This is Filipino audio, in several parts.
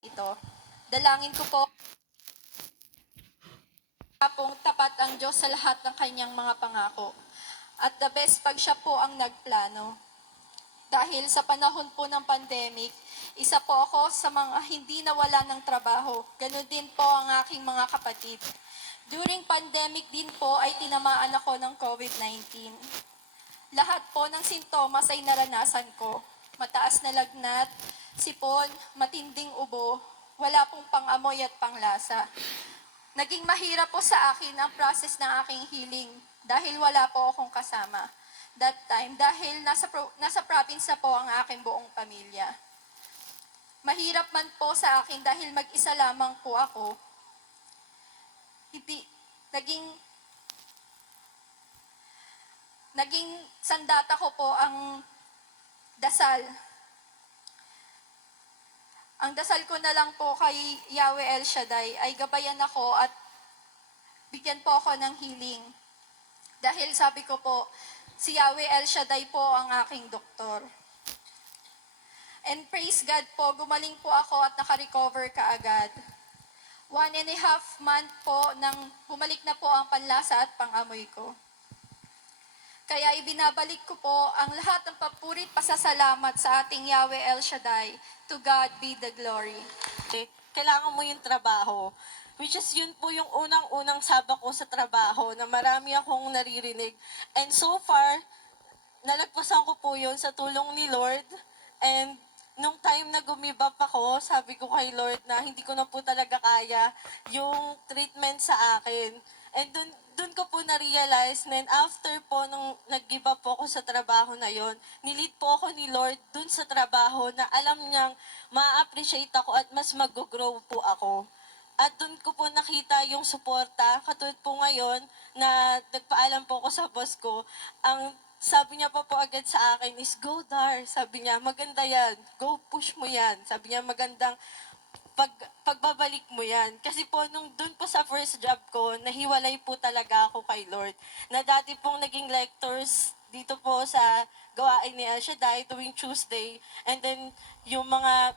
ito. Dalangin ko po pong tapat ang Diyos sa lahat ng kanyang mga pangako. At the best pag siya po ang nagplano. Dahil sa panahon po ng pandemic, isa po ako sa mga hindi nawala ng trabaho. Ganon din po ang aking mga kapatid. During pandemic din po ay tinamaan ako ng COVID-19. Lahat po ng sintomas ay naranasan ko. Mataas na lagnat, sipon, matinding ubo, wala pong pangamoy at panglasa. Naging mahirap po sa akin ang process ng aking healing dahil wala po akong kasama. That time, dahil nasa, nasa province po ang aking buong pamilya. Mahirap man po sa akin dahil mag-isa lamang po ako. Hindi, naging naging sandata ko po ang dasal. Ang dasal ko na lang po kay Yahweh El Shaddai ay gabayan ako at bigyan po ako ng healing. Dahil sabi ko po, si Yahweh El Shaddai po ang aking doktor. And praise God po, gumaling po ako at nakarecover kaagad. One and a half month po nang bumalik na po ang panlasa at pangamoy ko. Kaya ibinabalik ko po ang lahat ng papurit pasasalamat sa ating Yahweh El Shaddai. To God be the glory. kailangan mo yung trabaho. Which is yun po yung unang-unang sabak ko sa trabaho na marami akong naririnig. And so far, nalagpasan ko po yun sa tulong ni Lord. And nung time na gumibap ako, sabi ko kay Lord na hindi ko na po talaga kaya yung treatment sa akin. And dun, dun ko po na-realize na after po nung nag-give up po ako sa trabaho na yon, nilit po ako ni Lord dun sa trabaho na alam niyang ma-appreciate ako at mas mag-grow po ako. At doon ko po nakita yung suporta. Katulad po ngayon na nagpaalam po ako sa boss ko. Ang sabi niya pa po agad sa akin is, go Dar. Sabi niya, maganda yan. Go push mo yan. Sabi niya, magandang pag, pagbabalik mo yan. Kasi po, nung doon po sa first job ko, nahiwalay po talaga ako kay Lord. Na dati pong naging lectors dito po sa gawain ni El Shaddai tuwing Tuesday. And then, yung mga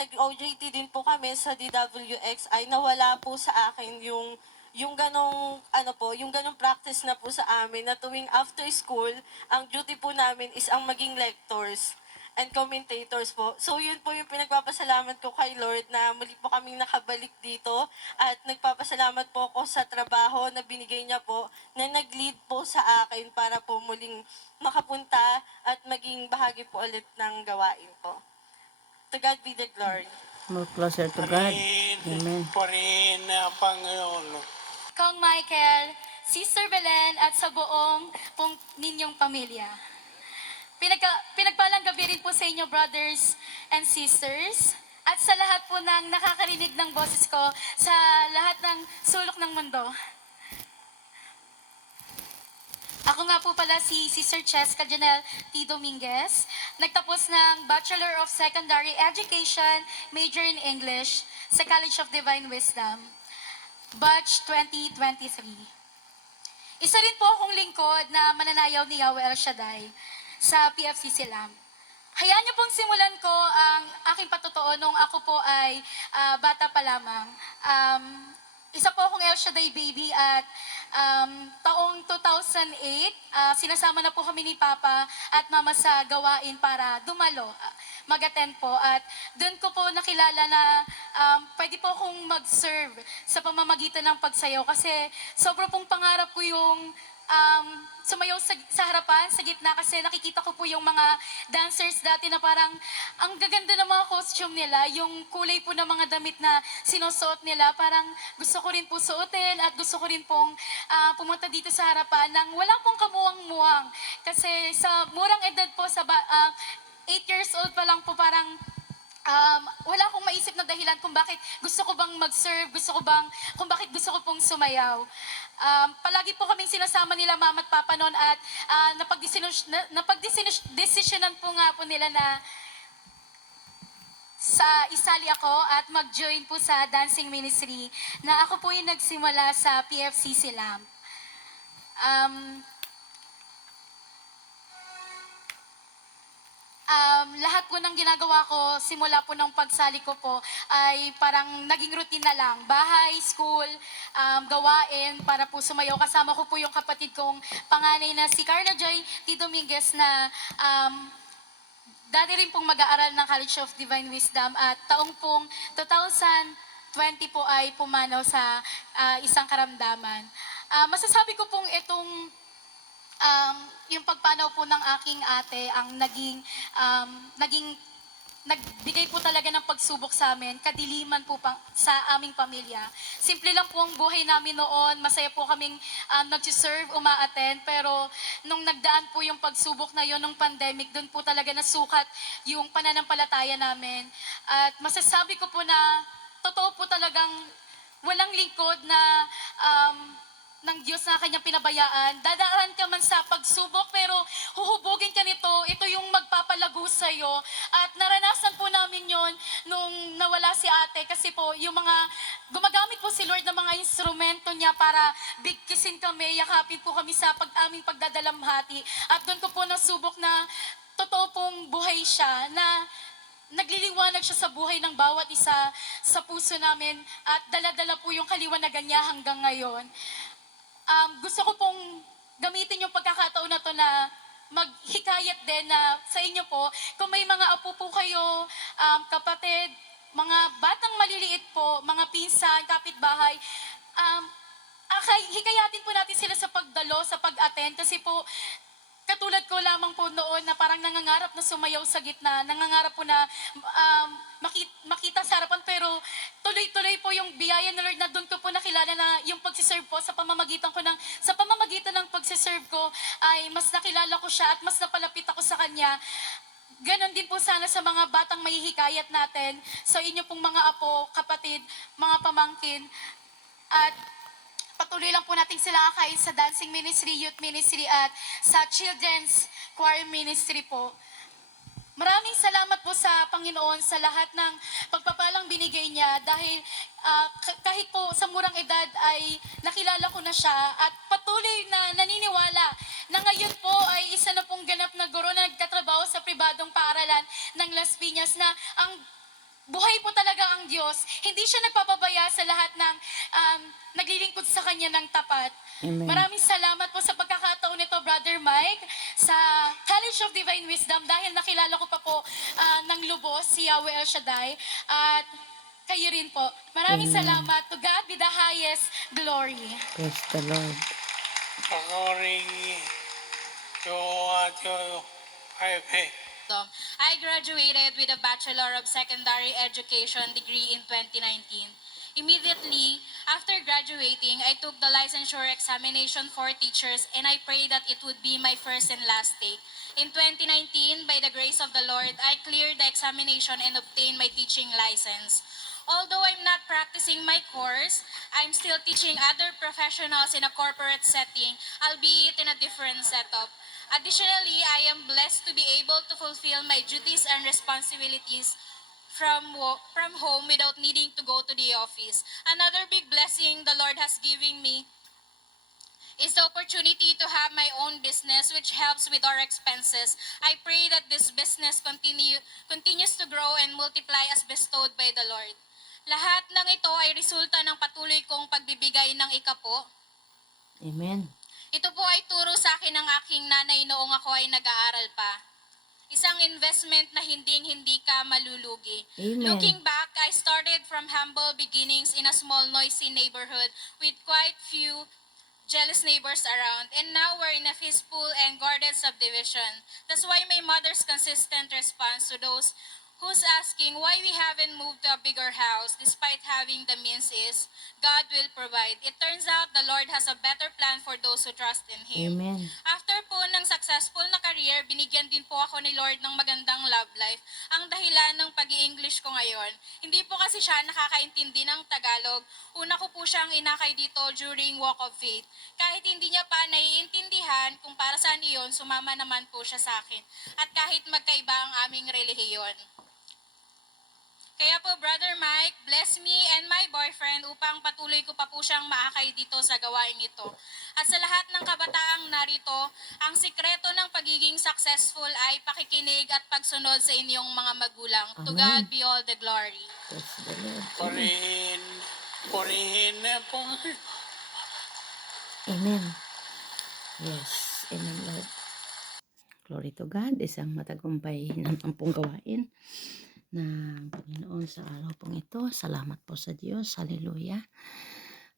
nag-OJT din po kami sa DWX ay nawala po sa akin yung yung ganong ano po, yung ganong practice na po sa amin na tuwing after school, ang duty po namin is ang maging lectors and commentators po. So yun po yung pinagpapasalamat ko kay Lord na muli po kaming nakabalik dito at nagpapasalamat po ako sa trabaho na binigay niya po na nag-lead po sa akin para po muling makapunta at maging bahagi po ulit ng gawain po. To God be the glory. More closer to God. Amen. Purihin na Panginoon. Kong Michael, Sister Belen at sa buong pong ninyong pamilya. Pinagka, pinagpalang gabi rin po sa inyo, brothers and sisters. At sa lahat po ng nakakarinig ng boses ko sa lahat ng sulok ng mundo. Ako nga po pala si Sister Cheska Janelle T. Dominguez. Nagtapos ng Bachelor of Secondary Education, major in English, sa College of Divine Wisdom. Batch 2023. Isa rin po akong lingkod na mananayaw ni Yahweh El Shaddai sa PFCC Lamp. Hayaan niyo pong simulan ko ang aking patotoo nung ako po ay ah, bata pa lamang. Um, isa po akong El Shaddai baby at um, taong 2008, ah, sinasama na po kami ni Papa at Mama sa gawain para dumalo, ah, mag-attend po. At doon ko po nakilala na um, pwede po akong mag-serve sa pamamagitan ng pagsayaw kasi sobrang pong pangarap ko yung um, sumayaw sa, sa harapan, sa gitna kasi nakikita ko po yung mga dancers dati na parang ang gaganda ng mga costume nila, yung kulay po ng mga damit na sinusuot nila, parang gusto ko rin po suotin at gusto ko rin pong ah, pumunta dito sa harapan nang wala pong kamuwang-muwang. Kasi sa murang edad po, sa 8 years old pa lang po parang um, wala akong maisip na dahilan kung bakit gusto ko bang mag-serve, gusto ko bang, kung bakit gusto ko pong sumayaw. Um, palagi po kaming sinasama nila mama at papa noon at uh, napag-desisyonan po nga po nila na sa isali ako at mag-join po sa dancing ministry na ako po yung nagsimula sa PFCC Lamp. Um, um, lahat po ng ginagawa ko, simula po ng pagsali ko po, ay parang naging routine na lang. Bahay, school, um, gawain, para po sumayaw. Kasama ko po yung kapatid kong panganay na si Carla Joy T. Dominguez na um, dati rin pong mag-aaral ng College of Divine Wisdom at taong pong 2020 po ay pumanaw sa ah, isang karamdaman. Ah, masasabi ko pong itong um, yung pagpanaw po ng aking ate ang naging um, naging nagbigay po talaga ng pagsubok sa amin, kadiliman po pang, sa aming pamilya. Simple lang po ang buhay namin noon, masaya po kaming um, nag-serve, uma-attend, pero nung nagdaan po yung pagsubok na yon ng pandemic, doon po talaga nasukat yung pananampalataya namin. At masasabi ko po na totoo po talagang walang lingkod na um, ng Diyos na kanyang pinabayaan. Dadaan ka man sa pagsubok, pero huhubugin ka nito. Ito yung magpapalago sa'yo. At naranasan po namin yon nung nawala si ate. Kasi po, yung mga, gumagamit po si Lord ng mga instrumento niya para bigkisin kami, yakapin po kami sa pag aming pagdadalamhati. At doon ko po nasubok na totoo pong buhay siya, na nagliliwanag siya sa buhay ng bawat isa sa puso namin at dala-dala po yung kaliwanagan niya hanggang ngayon um, gusto ko pong gamitin yung pagkakataon na to na maghikayat din na sa inyo po, kung may mga apo po kayo, um, kapatid, mga batang maliliit po, mga pinsan, kapitbahay, um, akay, hikayatin po natin sila sa pagdalo, sa pag-attend, kasi po, katulad ko lamang po noon na parang nangangarap na sumayaw sa gitna, nangangarap po na um, makita, makita sa harapan, pero tuloy-tuloy po yung biyaya ng Lord na doon ko po nakilala na yung pagsiserve po sa pamamagitan ko ng, sa pamamagitan ng pagsiserve ko ay mas nakilala ko siya at mas napalapit ako sa Kanya. Ganon din po sana sa mga batang mahihikayat natin, sa inyo pong mga apo, kapatid, mga pamangkin, at patuloy lang po natin sila kakain sa dancing ministry, youth ministry at sa children's choir ministry po. Maraming salamat po sa Panginoon sa lahat ng pagpapalang binigay niya dahil ah, k- kahit po sa murang edad ay nakilala ko na siya at patuloy na naniniwala na ngayon po ay isa na pong ganap na guro na nagtatrabaho sa pribadong paaralan ng Las Piñas na ang buhay po talaga ang Diyos. Hindi siya nagpapabaya sa lahat ng um, naglilingkod sa Kanya ng tapat. Amen. Maraming salamat po sa pagkakataon nito, Brother Mike, sa College of Divine Wisdom dahil nakilala ko pa po ah, ng lubos si Yahweh El Shaddai. At kayo rin po. Maraming Amen. salamat. To God be the highest glory. Praise the Lord. according to what you have I graduated with a Bachelor of Secondary Education degree in 2019. Immediately after graduating, I took the licensure examination for teachers and I pray that it would be my first and last take. In 2019, by the grace of the Lord, I cleared the examination and obtained my teaching license. Although I'm not practicing my course, I'm still teaching other professionals in a corporate setting, albeit in a different setup. Additionally, I am blessed to be able to fulfill my duties and responsibilities from from home without needing to go to the office. Another big blessing the Lord has given me is the opportunity to have my own business which helps with our expenses. I pray that this business continue continues to grow and multiply as bestowed by the Lord. Lahat ng ito ay resulta ng patuloy kong pagbibigay ng ikapo Amen. Ito po ay turo sa akin ng aking nanay noong ako ay nag-aaral pa. Isang investment na hinding-hindi ka malulugi. Amen. Looking back, I started from humble beginnings in a small, noisy neighborhood with quite few jealous neighbors around. And now we're in a peaceful and guarded subdivision. That's why my mother's consistent response to those who's asking why we haven't moved to a bigger house despite having the means is God will provide. It turns out the Lord has a better plan for those who trust in Him. Amen. After po ng successful na career, binigyan din po ako ni Lord ng magandang love life. Ang dahilan ng pag english ko ngayon, hindi po kasi siya nakakaintindi ng Tagalog. Una ko po siyang inakay dito during Walk of Faith. Kahit hindi niya pa naiintindihan kung para saan iyon, sumama naman po siya sa akin. At kahit magkaiba ang aming relihiyon. Kaya po, Brother Mike, bless me and my boyfriend upang patuloy ko pa po siyang maakay dito sa gawain ito. At sa lahat ng kabataang narito, ang sikreto ng pagiging successful ay pakikinig at pagsunod sa inyong mga magulang. To Amen. God be all the glory. Purihin, purihin na po. Amen. Yes. Amen, Lord. Glory to God. Isang matagumpay ng ampong gawain ng Panginoon sa araw pong ito. Salamat po sa Diyos. Hallelujah.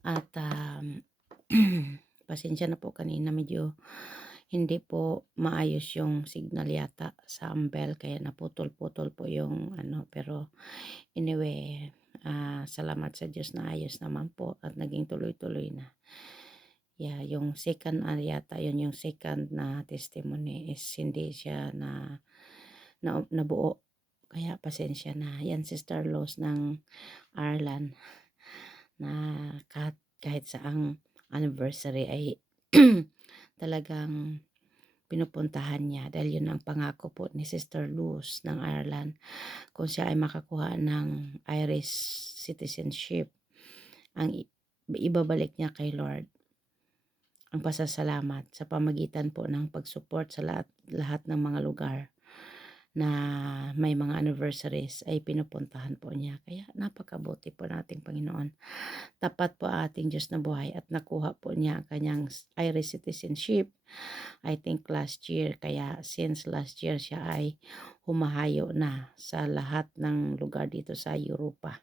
At um, pasensya na po kanina medyo hindi po maayos yung signal yata sa Ambel kaya naputol-putol po yung ano pero anyway ah, salamat sa Diyos na ayos naman po at naging tuloy-tuloy na Yeah, yung second ano yata, yun yung second na testimony is hindi siya na, na nabuo. Kaya pasensya na. Yan Sister Los ng Arlan na kahit, kahit saang anniversary ay talagang pinupuntahan niya dahil yun ang pangako po ni Sister Luz ng Ireland kung siya ay makakuha ng Irish citizenship ang ibabalik niya kay Lord ang pasasalamat sa pamagitan po ng pag-support sa lahat, lahat ng mga lugar na may mga anniversaries ay pinupuntahan po niya. Kaya napakabuti po nating Panginoon. Tapat po ating Diyos na buhay at nakuha po niya ang kanyang Irish citizenship. I think last year. Kaya since last year siya ay humahayo na sa lahat ng lugar dito sa Europa.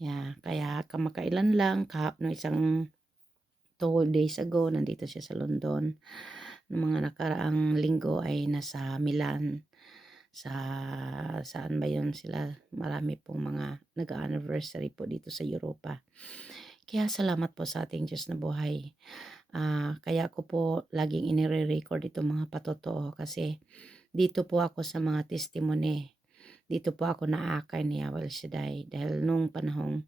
Yeah, kaya kamakailan lang, ka, no, isang two days ago, nandito siya sa London. Noong mga nakaraang linggo ay nasa Milan. Sa saan ba yun sila? Marami pong mga nag-anniversary po dito sa Europa. Kaya salamat po sa ating Diyos na buhay. Ah, kaya ko po laging inire-record itong mga patotoo kasi dito po ako sa mga testimony. Dito po ako naakay ni Awal Shaddai dahil nung panahong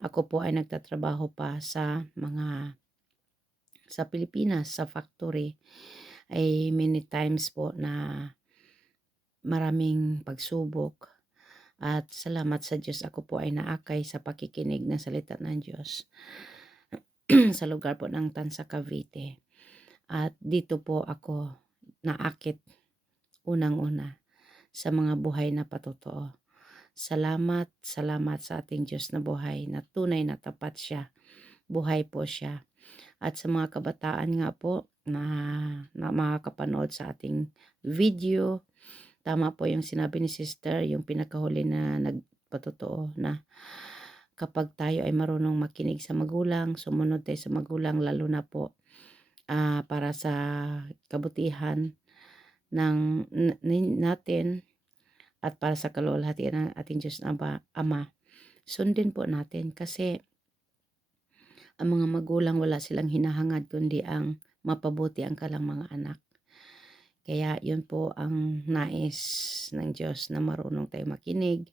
ako po ay nagtatrabaho pa sa mga sa Pilipinas, sa factory, ay many times po na maraming pagsubok. At salamat sa Diyos, ako po ay naakay sa pakikinig ng salita ng Diyos sa lugar po ng Tansa Cavite. At dito po ako naakit unang-una sa mga buhay na patotoo. Salamat, salamat sa ating Diyos na buhay na tunay na tapat siya. Buhay po siya at sa mga kabataan nga po na, na makakapanood sa ating video. Tama po yung sinabi ni sister, yung pinakahuli na nagpatotoo na kapag tayo ay marunong makinig sa magulang, sumunod tayo sa magulang, lalo na po ah, para sa kabutihan ng natin at para sa kalulhatian ng ating Diyos na Ama. Sundin po natin kasi ang mga magulang wala silang hinahangad kundi ang mapabuti ang kalang mga anak. Kaya yun po ang nais ng Diyos na marunong tayo makinig,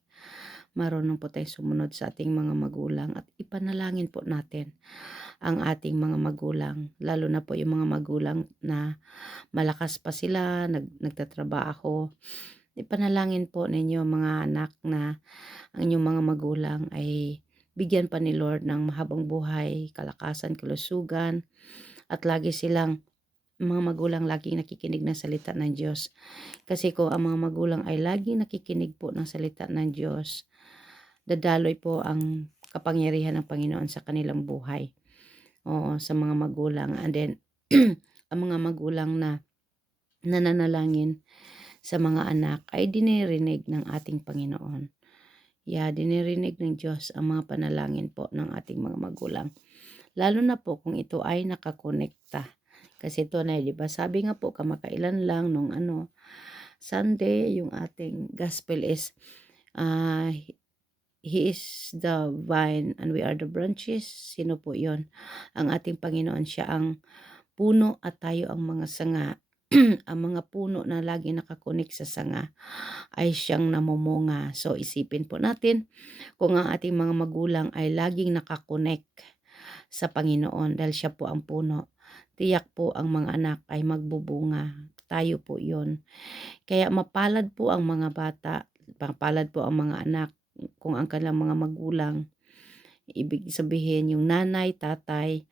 marunong po tayo sumunod sa ating mga magulang at ipanalangin po natin ang ating mga magulang, lalo na po yung mga magulang na malakas pa sila, nag, nagtatrabaho. Ipanalangin po ninyo mga anak na ang inyong mga magulang ay bigyan pa ni Lord ng mahabang buhay, kalakasan, kalusugan, at lagi silang mga magulang laging nakikinig ng salita ng Diyos. Kasi kung ang mga magulang ay laging nakikinig po ng salita ng Diyos, dadaloy po ang kapangyarihan ng Panginoon sa kanilang buhay. Oo, sa mga magulang. And then, ang mga magulang na nananalangin sa mga anak ay dinirinig ng ating Panginoon. Yeah, dinirinig ng Diyos ang mga panalangin po ng ating mga magulang. Lalo na po kung ito ay nakakonekta. Kasi na, di ba? Sabi nga po, kamakailan lang nung ano, Sunday, yung ating gospel is, ah, He is the vine and we are the branches. Sino po yon? Ang ating Panginoon, siya ang puno at tayo ang mga sanga. ang mga puno na lagi nakakunik sa sanga ay siyang namumunga. So isipin po natin kung ang ating mga magulang ay laging nakakunik sa Panginoon dahil siya po ang puno. Tiyak po ang mga anak ay magbubunga. Tayo po yon. Kaya mapalad po ang mga bata, mapalad po ang mga anak kung ang kanilang mga magulang, ibig sabihin yung nanay, tatay,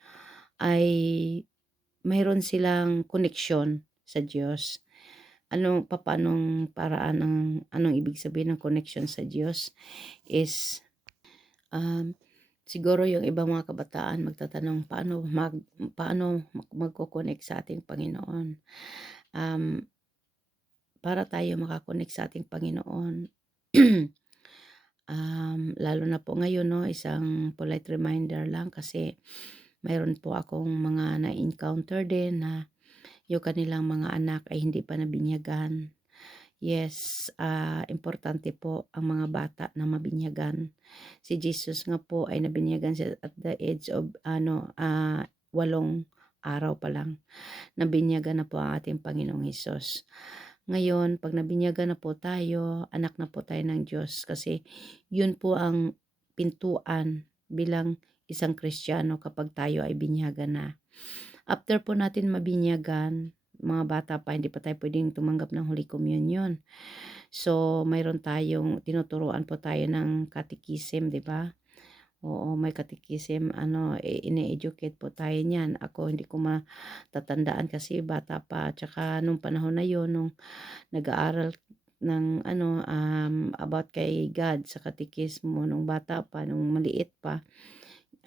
ay mayroon silang koneksyon sa Diyos. Ano, papaanong paraan ng, anong ibig sabihin ng connection sa Diyos is, um, siguro yung ibang mga kabataan magtatanong paano mag paano mag- magko-connect sa ating Panginoon. Um, para tayo makakonect sa ating Panginoon. um, lalo na po ngayon no, isang polite reminder lang kasi mayroon po akong mga na-encounter din na yung kanilang mga anak ay hindi pa nabinyagan. Yes, ah, importante po ang mga bata na mabinyagan. Si Jesus nga po ay nabinyagan siya at the age of ano, ah, walong araw pa lang. Nabinyagan na po ang ating Panginoong Hesus. Ngayon, pag nabinyagan na po tayo, anak na po tayo ng Diyos kasi yun po ang pintuan bilang isang Kristiyano kapag tayo ay binyagan na. After po natin mabinyagan, mga bata pa, hindi pa tayo pwedeng tumanggap ng Holy Communion. So, mayroon tayong, tinuturuan po tayo ng catechism, di ba? Oo, may catechism, ano, eh, ine-educate po tayo niyan. Ako, hindi ko matatandaan kasi bata pa. Tsaka, nung panahon na yon nung nag-aaral ng, ano, um, about kay God sa catechismo, nung bata pa, nung maliit pa,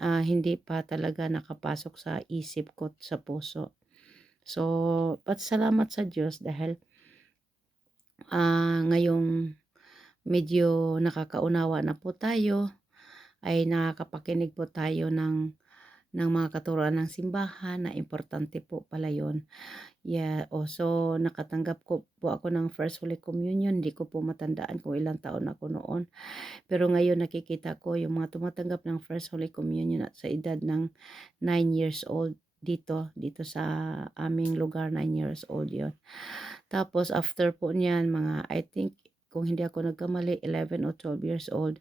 ah, hindi pa talaga nakapasok sa isip ko, sa puso. So, pat salamat sa Diyos dahil ah, ngayong medyo nakakaunawa na po tayo, ay nakakapakinig po tayo ng ng mga katuruan ng simbahan na importante po pala yon. Yeah, oh, so nakatanggap ko po ako ng First Holy Communion. Hindi ko po matandaan kung ilang taon ako noon. Pero ngayon nakikita ko yung mga tumatanggap ng First Holy Communion at sa edad ng 9 years old dito, dito sa aming lugar, 9 years old yon. Tapos after po niyan, mga I think kung hindi ako nagkamali, 11 o 12 years old,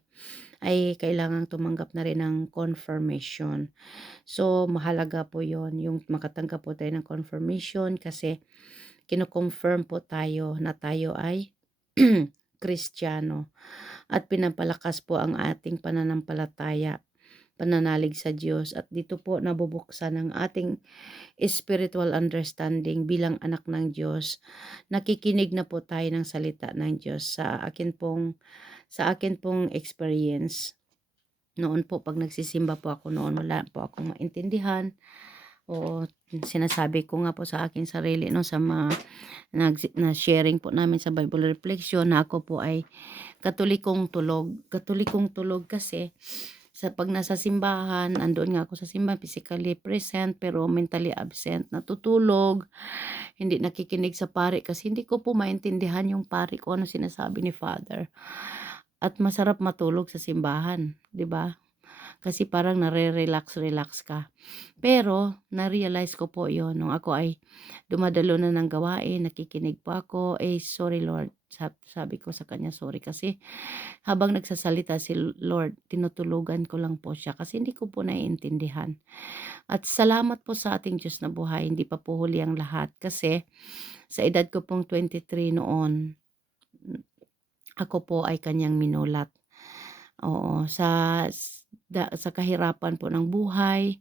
ay kailangang tumanggap na rin ng confirmation. So, mahalaga po yon yung makatanggap po tayo ng confirmation kasi kino-confirm po tayo na tayo ay Kristiyano at pinapalakas po ang ating pananampalataya pananalig sa Diyos at dito po nabubuksan ang ating spiritual understanding bilang anak ng Diyos. Nakikinig na po tayo ng salita ng Diyos sa akin pong sa akin pong experience. Noon po pag nagsisimba po ako noon wala po akong maintindihan. O sinasabi ko nga po sa akin sarili no sa mga nag, na sharing po namin sa Bible reflection na ako po ay katolikong tulog. Katolikong tulog kasi sa pag nasa simbahan, andoon nga ako sa simbahan, physically present pero mentally absent, natutulog, hindi nakikinig sa pari kasi hindi ko po maintindihan yung pari ko ano sinasabi ni Father. At masarap matulog sa simbahan, 'di ba? Kasi parang nare-relax relax ka. Pero na-realize ko po 'yon nung ako ay dumadalo na ng gawain, nakikinig po ako, eh sorry Lord, sab- sabi ko sa kanya sorry kasi habang nagsasalita si Lord, tinutulugan ko lang po siya kasi hindi ko po naiintindihan. At salamat po sa ating Diyos na buhay, hindi pa po huli ang lahat kasi sa edad ko pong 23 noon, ako po ay kanyang minulat. Oo, sa da, sa kahirapan po ng buhay,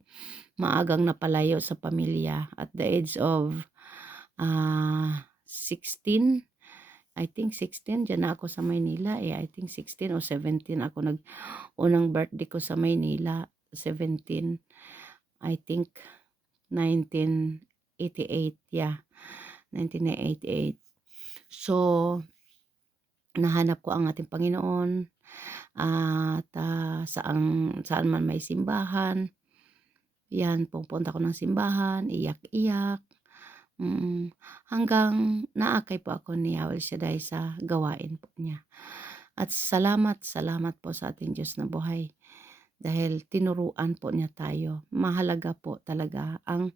maagang napalayo sa pamilya. At the age of uh, 16 I think 16 diyan na ako sa Maynila eh I think 16 o 17 ako nag unang birthday ko sa Maynila 17 I think 1988 yeah 1988 so nahanap ko ang ating Panginoon at uh, saan, saan man may simbahan yan pupunta ko ng simbahan iyak-iyak Mm, hanggang naakay po ako ni Yahweh Shaddai sa gawain po niya. At salamat, salamat po sa ating Diyos na buhay. Dahil tinuruan po niya tayo. Mahalaga po talaga ang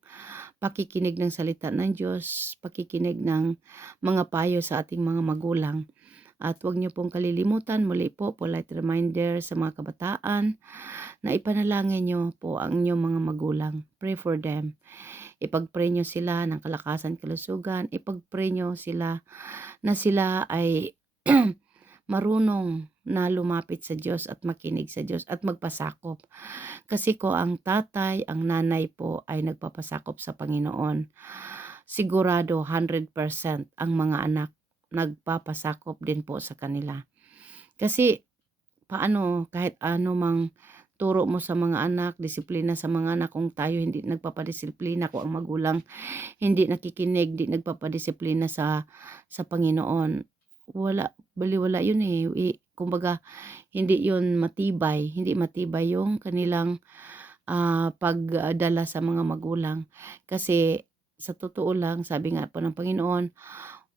pakikinig ng salita ng Diyos, pakikinig ng mga payo sa ating mga magulang. At huwag niyo pong kalilimutan, muli po, polite reminder sa mga kabataan na ipanalangin niyo po ang inyong mga magulang. Pray for them ipag-pray nyo sila ng kalakasan, kalusugan, ipag-pray nyo sila na sila ay marunong na lumapit sa Diyos at makinig sa Diyos at magpasakop. Kasi ko ang tatay, ang nanay po ay nagpapasakop sa Panginoon. Sigurado 100% ang mga anak nagpapasakop din po sa kanila. Kasi paano kahit ano mang turo mo sa mga anak, disiplina sa mga anak kung tayo hindi nagpapadisiplina kung ang magulang hindi nakikinig, hindi nagpapadisiplina sa sa Panginoon. Wala baliwala yun eh. Kumbaga hindi yun matibay, hindi matibay yung kanilang ah, pagdala sa mga magulang. Kasi sa totoo lang, sabi nga po ng Panginoon,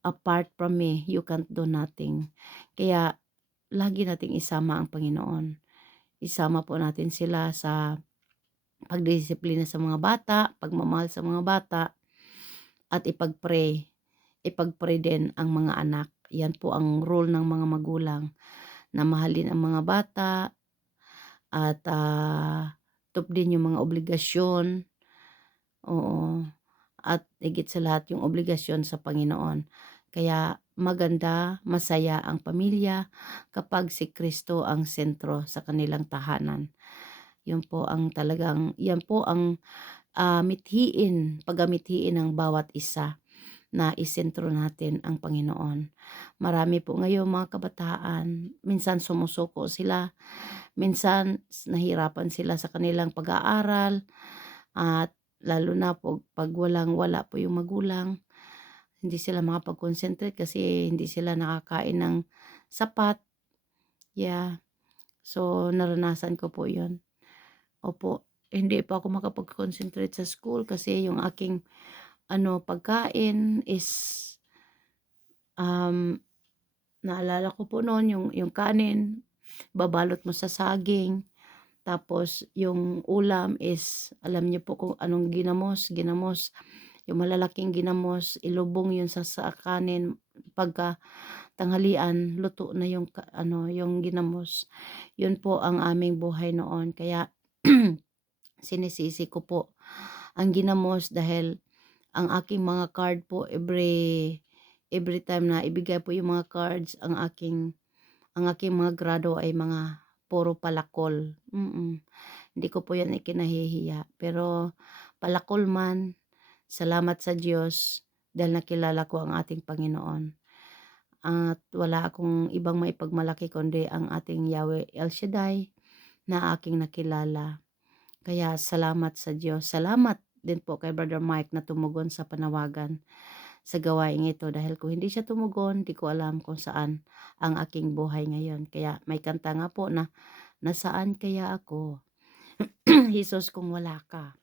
apart from me, you can't do nothing. Kaya lagi nating isama ang Panginoon. Isama po natin sila sa pagdisiplina sa mga bata, pagmamahal sa mga bata, at ipag-pray. Ipag-pray din ang mga anak. Yan po ang role ng mga magulang na mahalin ang mga bata at ah, tupdin yung mga obligasyon. Oo. At higit sa lahat yung obligasyon sa Panginoon. Kaya maganda, masaya ang pamilya kapag si Kristo ang sentro sa kanilang tahanan. Yun po ang talagang, yan po ang ah, mithiin, pagamithiin ng bawat isa na isentro natin ang Panginoon. Marami po ngayon mga kabataan, minsan sumusuko sila, minsan nahirapan sila sa kanilang pag-aaral, at lalo na po pag walang wala po yung magulang, hindi sila makapag-concentrate kasi hindi sila nakakain ng sapat. Yeah. So, naranasan ko po yun. Opo, hindi pa ako makapag-concentrate sa school kasi yung aking ano pagkain is um naalala ko po noon yung yung kanin babalot mo sa saging tapos yung ulam is alam niyo po kung anong ginamos ginamos yung malalaking ginamos ilubong yun sa, sa kanin pagka tanghalian luto na yung ano yung ginamos yun po ang aming buhay noon kaya sinisisi ko po ang ginamos dahil ang aking mga card po every every time na ibigay po yung mga cards ang aking ang aking mga grado ay mga puro palakol. Mm. Hindi ko po yan ikinahihiya. Pero palakol man, salamat sa Diyos dahil nakilala ko ang ating Panginoon. At wala akong ibang maipagmalaki kundi ang ating Yahweh El Shaddai na aking nakilala. Kaya salamat sa Diyos. Salamat din po kay Brother Mike na tumugon sa panawagan sa gawain ito dahil kung hindi siya tumugon, di ko alam kung saan ang aking buhay ngayon. Kaya may kanta nga po na nasaan kaya ako? Jesus kung wala ka.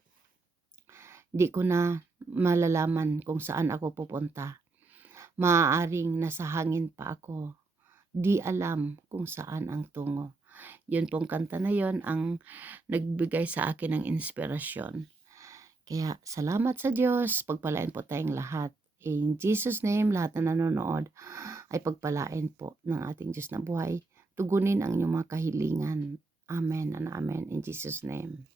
Di ko na malalaman kung saan ako pupunta. Maaaring nasa hangin pa ako. Di alam kung saan ang tungo. Yun pong kanta na yon ang nagbigay sa akin ng inspirasyon. Kaya salamat sa Diyos, pagpalain po tayong lahat. In Jesus name, lahat na nanonood ay pagpalain po ng ating Diyos na buhay. Tugunin ang inyong mga kahilingan. Amen and amen in Jesus name.